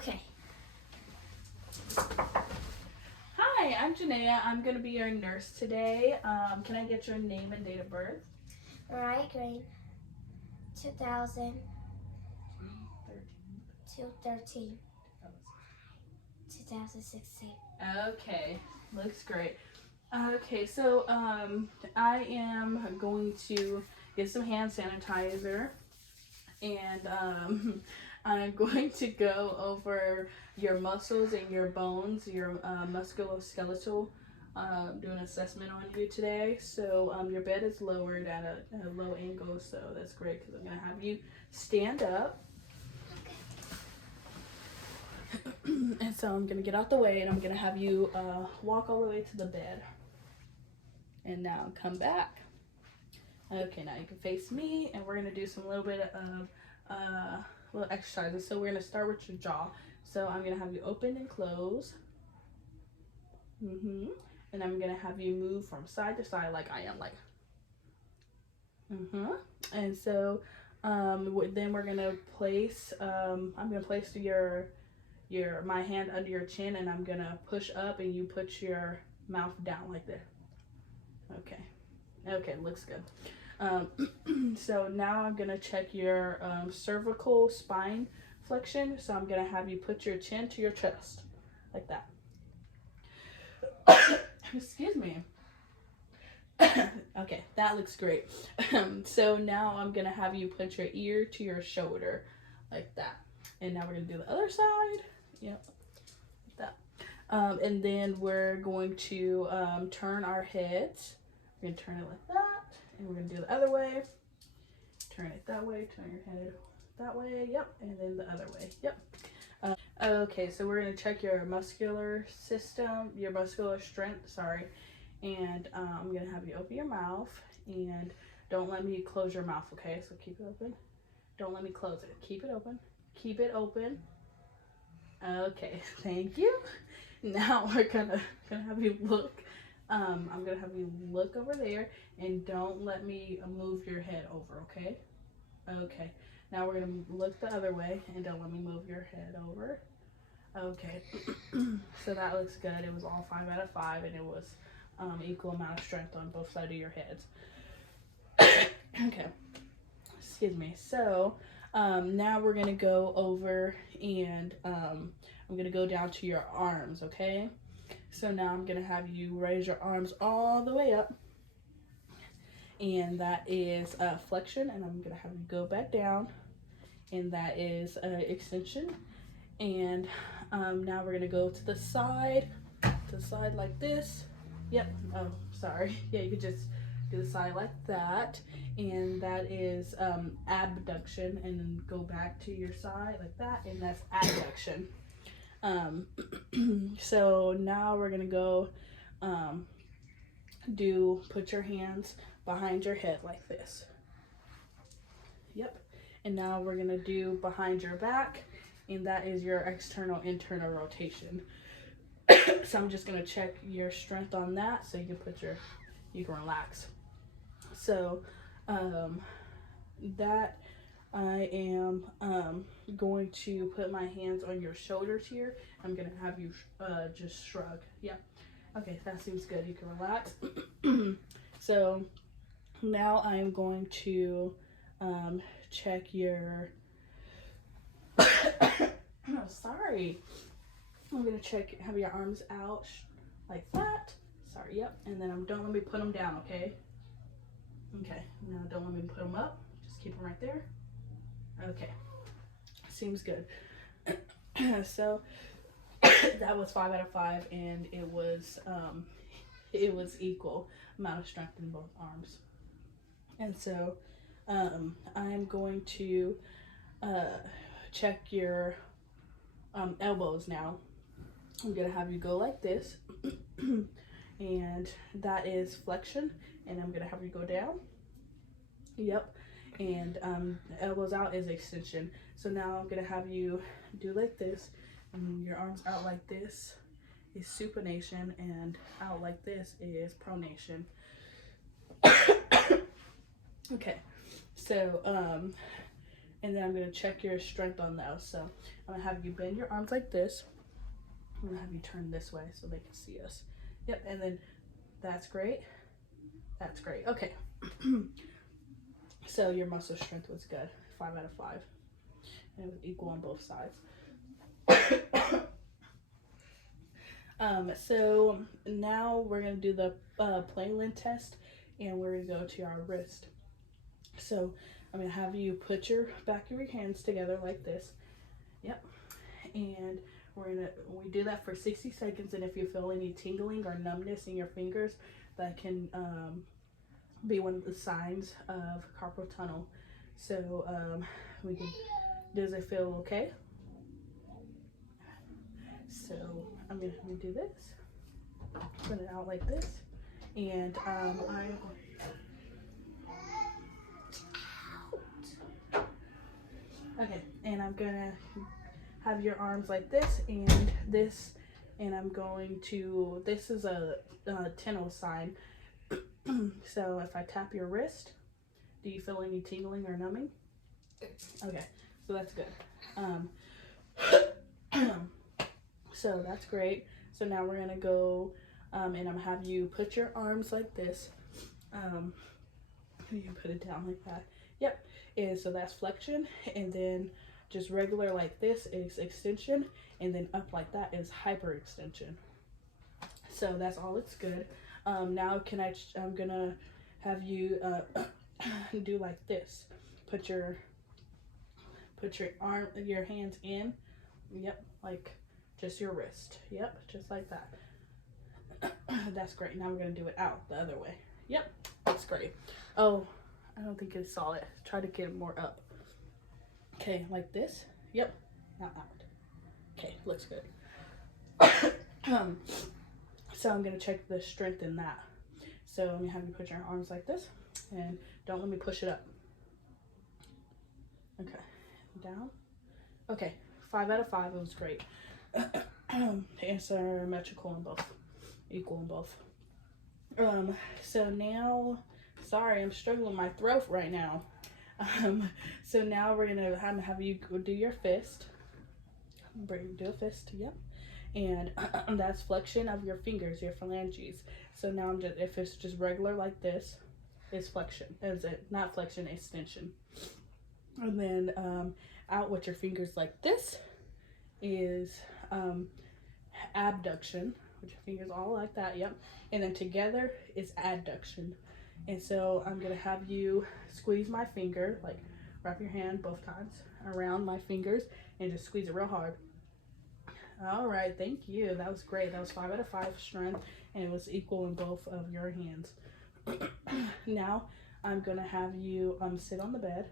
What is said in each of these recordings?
Okay. Hi, I'm Janaea. I'm going to be your nurse today. Can I get your name and date of birth? Mariah Green, 2000 213 2016. Okay, looks great. Okay, so I am going to get some hand sanitizer, and I'm going to go over your muscles and your bones, your musculoskeletal. Do an assessment on you today. So your bed is lowered at a low angle, so that's great because I'm going to have you stand up. And so I'm going to get out the way and I'm going to have you walk all the way to the bed. And now come back. Okay, now you can face me and we're going to do some little bit of little exercises. So we're going to start with your jaw. So I'm going to have you open and close. And I'm going to have you move from side to side like I am, like. And so then we're going to place, I'm going to place my hand under your chin and I'm going to push up and you put your mouth down like this. Okay, looks good. So now I'm going to check your cervical spine flexion. So I'm going to have you put your chin to your chest like that. Excuse me. Okay, that looks great. So now I'm going to have you put your ear to your shoulder like that. And now we're going to do the other side. Yep, like that. And then we're going to turn our heads. We're going to turn it like that. And we're going to do the other way. Turn it that way. Turn your head that way. Yep. And then the other way. Yep. Okay, so we're going to check your muscular system, your muscular strength, sorry. And I'm going to have you open your mouth. And don't let me close your mouth, okay? So keep it open. Don't let me close it. Keep it open. Keep it open. Okay, thank you. Now we're gonna have you look. I'm gonna have you look over there and don't let me move your head over, okay? Okay. Now we're gonna look the other way and don't let me move your head over. Okay. So that looks good. It was all 5 out of 5 and it was equal amount of strength on both sides of your heads. Okay. Excuse me. So now we're gonna go over and I'm gonna go down to your arms, okay? So now I'm gonna have you raise your arms all the way up, and that is flexion, and I'm gonna have you go back down, and that is extension. And now we're gonna go to the side like this. Yep. Oh, sorry. Yeah, you could just do the side like that, and that is abduction, and then go back to your side like that, and that's adduction. So now we're gonna go put your hands behind your head like this. Yep. And now we're gonna do behind your back, and that is your external internal rotation. So I'm just gonna check your strength on that so you can relax. So that I am going to put my hands on your shoulders here. I'm gonna have you just shrug. Yeah. Okay, that seems good. You can relax. So now I'm going to check your oh, sorry. I'm gonna have your arms out like that. Sorry, yep. And then don't let me put them down, okay? Okay, now don't let me put them up. Just keep them right there. Okay, seems good. So that was 5 out of 5, and it was equal amount of strength in both arms. And so I'm going to check your elbows now. I'm gonna have you go like this, and that is flexion, and I'm gonna have you go down. Yep. And elbows out is extension. So now I'm gonna have you do like this, and your arms out like this is supination, and out like this is pronation. Okay, so and then I'm gonna check your strength on those. So I'm gonna have you bend your arms like this. I'm gonna have you turn this way so they can see us. Yep, and then that's great. That's great. Okay. So your muscle strength was good. 5 out of 5. And it was equal on both sides. So now we're gonna do the Playlin test, and we're gonna go to our wrist. So I'm gonna have you put your back of your hands together like this. Yep. And we do that for 60 seconds, and if you feel any tingling or numbness in your fingers, that can be one of the signs of carpal tunnel. So we can. Does it feel okay? So I'm gonna do this. Put it out like this, and okay, and I'm gonna have your arms like this and this, and I'm going to. This is a Tennel sign. So if I tap your wrist, do you feel any tingling or numbing? Okay, so that's good. So that's great. So now we're gonna go, and I'm gonna have you put your arms like this. You can put it down like that. Yep. And so that's flexion, and then just regular like this is extension, and then up like that is hyperextension. So that's all. It's good. Now I'm gonna have you do like this. Put your hands in. Yep, like just your wrist. Yep, just like that. That's great. Now we're gonna do it out the other way. Yep, that's great. Oh, I don't think it saw it. Try to get it more up. Okay, like this. Yep, now out. Okay, looks good. So I'm gonna check the strength in that. So I'm gonna have you put your arms like this, and don't let me push it up. Okay, down. Okay, 5 out of 5. It was great. Asymmetrical in both, equal in both. So now, sorry, I'm struggling with my throat right now. So now we're gonna have you go do your fist. Do a fist, yep. And that's flexion of your fingers, your phalanges. So now if it's just regular like this, it's flexion. Is it not flexion, extension? And then out with your fingers like this is abduction, with your fingers all like that, yep. And then together is adduction. And so I'm gonna have you squeeze my finger, like wrap your hand both times around my fingers and just squeeze it real hard. All right, thank you. That was great. That was 5 out of 5 strength, and it was equal in both of your hands. Now I'm gonna have you sit on the bed.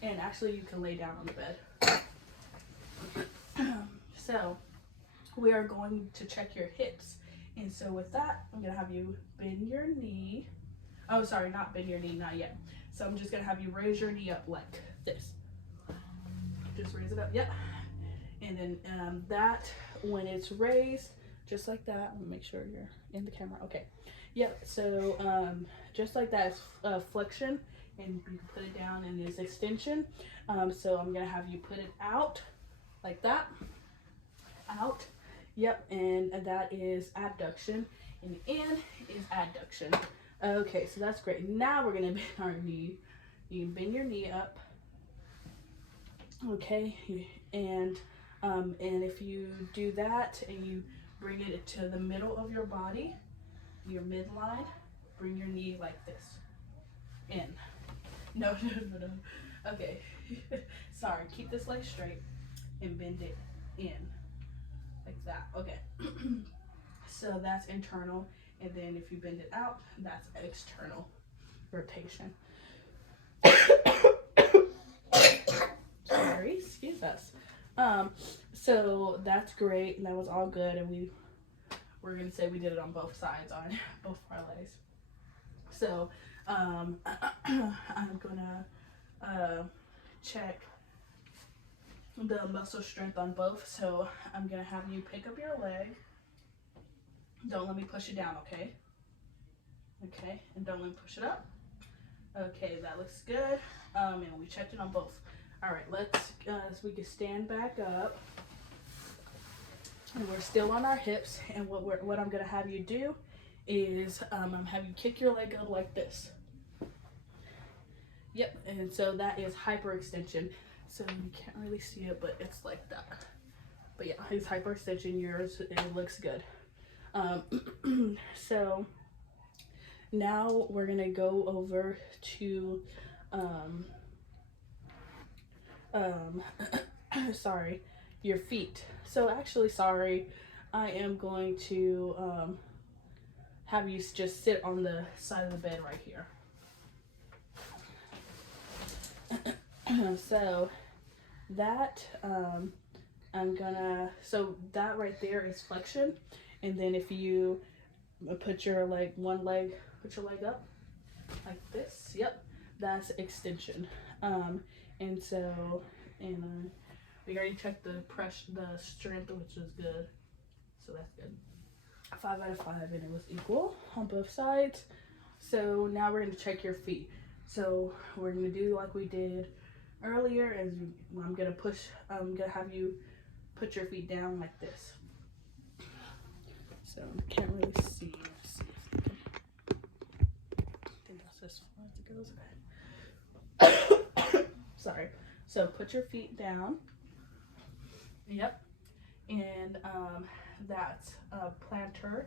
And actually you can lay down on the bed. So we are going to check your hips. And so with that, I'm gonna have you bend your knee. Oh, sorry, not bend your knee, not yet. So I'm just gonna have you raise your knee up like this. Just raise it up, yep. And then that, when it's raised, just like that, I'm gonna make sure you're in the camera, okay. Yep, so just like that is flexion, and you can put it down and it's extension. So I'm gonna have you put it out like that, out. Yep, and that is abduction, and in is adduction. Okay, so that's great. Now we're gonna bend our knee. You can bend your knee up. Okay, and if you do that and you bring it to the middle of your body, your midline, bring your knee like this, in. No. Okay, sorry, keep this leg straight and bend it in, like that, okay. So that's internal, and then if you bend it out, that's external rotation. Sorry, excuse us. So that's great, and that was all good, and we're gonna say we did it on both sides, on both of our legs. So I'm gonna check the muscle strength on both. So I'm gonna have you pick up your leg. Don't let me push it down, okay? Okay, and don't let me push it up. Okay, that looks good. And we checked it on both. All right, let's, so we can stand back up. And we're still on our hips. And what I'm gonna have you do is, I'm gonna have you kick your leg up like this. Yep, and so that is hyperextension. So you can't really see it, but it's like that. But yeah, it's hyperextension. Yours, it looks good. So now we're gonna go over to sorry, your feet. So actually, sorry, I am going to have you just sit on the side of the bed right here. So that so that right there is flexion, and then if you put your leg up like this, yep, that's extension. And so, and we already checked the strength, which is good, so that's good. 5 out of 5, and it was equal on both sides. So now we're going to check your feet. So we're going to do like we did earlier, as I'm going to have you put your feet down like this. So I can't really see. Let's see if I think that's as far as it goes. Sorry. So put your feet down. Yep. And that's a plantar.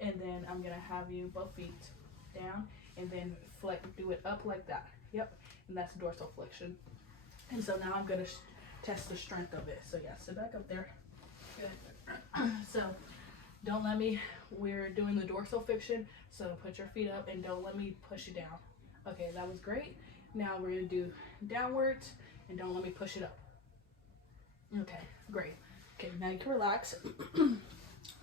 And then I'm going to have you both feet down, and then do it up like that. Yep. And that's dorsiflexion. And so now I'm going to test the strength of it. So yeah, sit back up there. Good. So don't let me, we're doing the dorsiflexion, so put your feet up and don't let me push it down. Okay, that was great. Now we're going to do downwards, and don't let me push it up. Okay, great. Okay, now you can relax.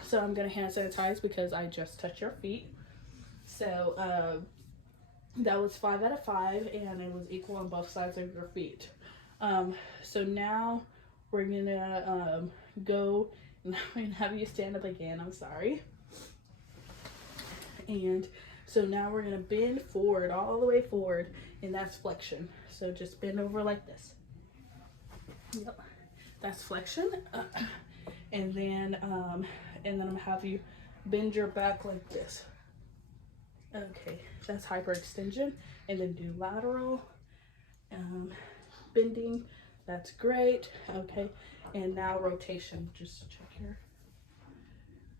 So I'm going to hand sanitize because I just touched your feet. So that was 5 out of 5, and it was equal on both sides of your feet. So now we're going to go, and I'm going to have you stand up again. I'm sorry. And so now we're going to bend forward, all the way forward, and that's flexion. So just bend over like this. Yep, that's flexion. And then I'm gonna have you bend your back like this. Okay, that's hyperextension. And then do lateral bending. That's great. Okay, and now rotation. Just check here.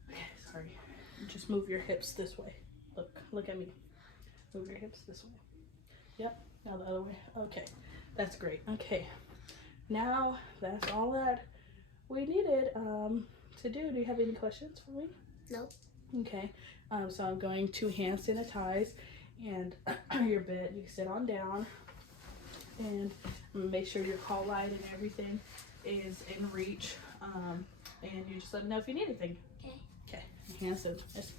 Okay, sorry. Just move your hips this way. Look at me. Move your hips this way. Yep, now the other way. Okay, that's great. Okay, now that's all that we needed to do. Do you have any questions for me? No. Okay, so I'm going to hand sanitize, and your bed, you sit on down, and make sure your call light and everything is in reach, and you just let me know if you need anything. Okay. Okay, hand sanitize.